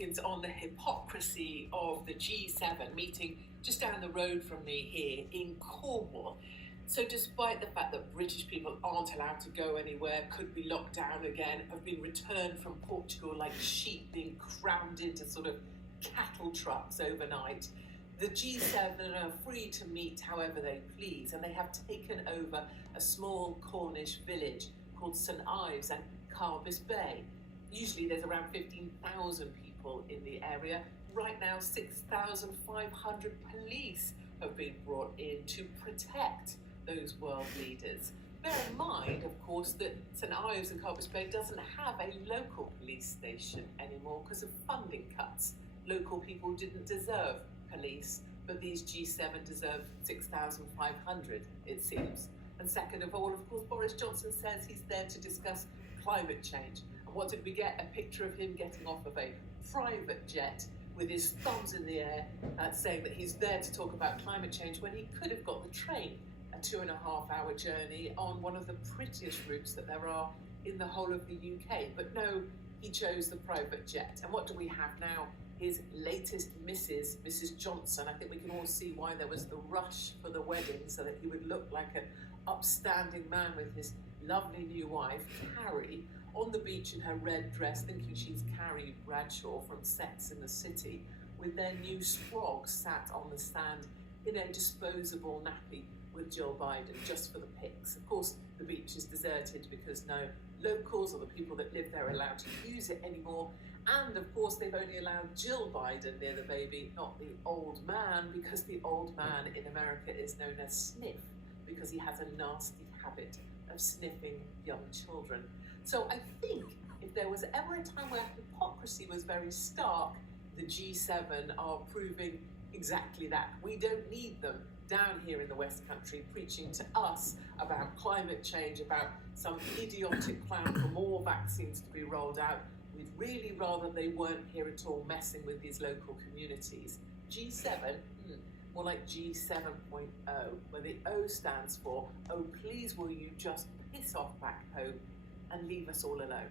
Hopkins on the hypocrisy of the G7 meeting just down the road from me here in Cornwall. So despite the fact that British people aren't allowed to go anywhere, could be locked down again, have been returned from Portugal like sheep being crammed into sort of cattle trucks overnight, the G7 are free to meet however they please, and they have taken over a small Cornish village called St Ives and Carbis Bay. Usually there's around 15,000 people in the area. Right now 6,500 police have been brought in to protect those world leaders. Bear in mind, of course, that St Ives and Carbis Bay doesn't have a local police station anymore because of funding cuts. Local people didn't deserve police, but these G7 deserve 6,500, it seems. And second of all, of course, Boris Johnson says he's there to discuss climate change. And what did we get? A picture of him getting off of a private jet with his thumbs in the air, saying that he's there to talk about climate change when he could have got the train, a 2.5-hour journey on one of the prettiest routes that there are in the whole of the UK. But no, he chose the private jet. And what do we have now? His latest Mrs. Johnson. I think we can all see why there was the rush for the wedding, so that he would look like an upstanding man with his lovely new wife, Carrie, on the beach in her red dress, thinking she's Carrie Bradshaw from Sex in the City, with their new sprog sat on the sand in a disposable nappy with Jill Biden, just for the pics. Of course, the beach is deserted because no locals or the people that live there are allowed to use it anymore. And of course, they've only allowed Jill Biden near the baby, not the old man, because the old man in America is known as Sniff, because he has a nasty habit of sniffing young children. So I think if there was ever a time where hypocrisy was very stark, the G7 are proving exactly that. We don't need them down here in the West Country preaching to us about climate change, about some idiotic plan for more vaccines to be rolled out. We'd really rather they weren't here at all messing with these local communities. G7, more like G7.0, where the O stands for, oh please will you just piss off back home and leave us all alone.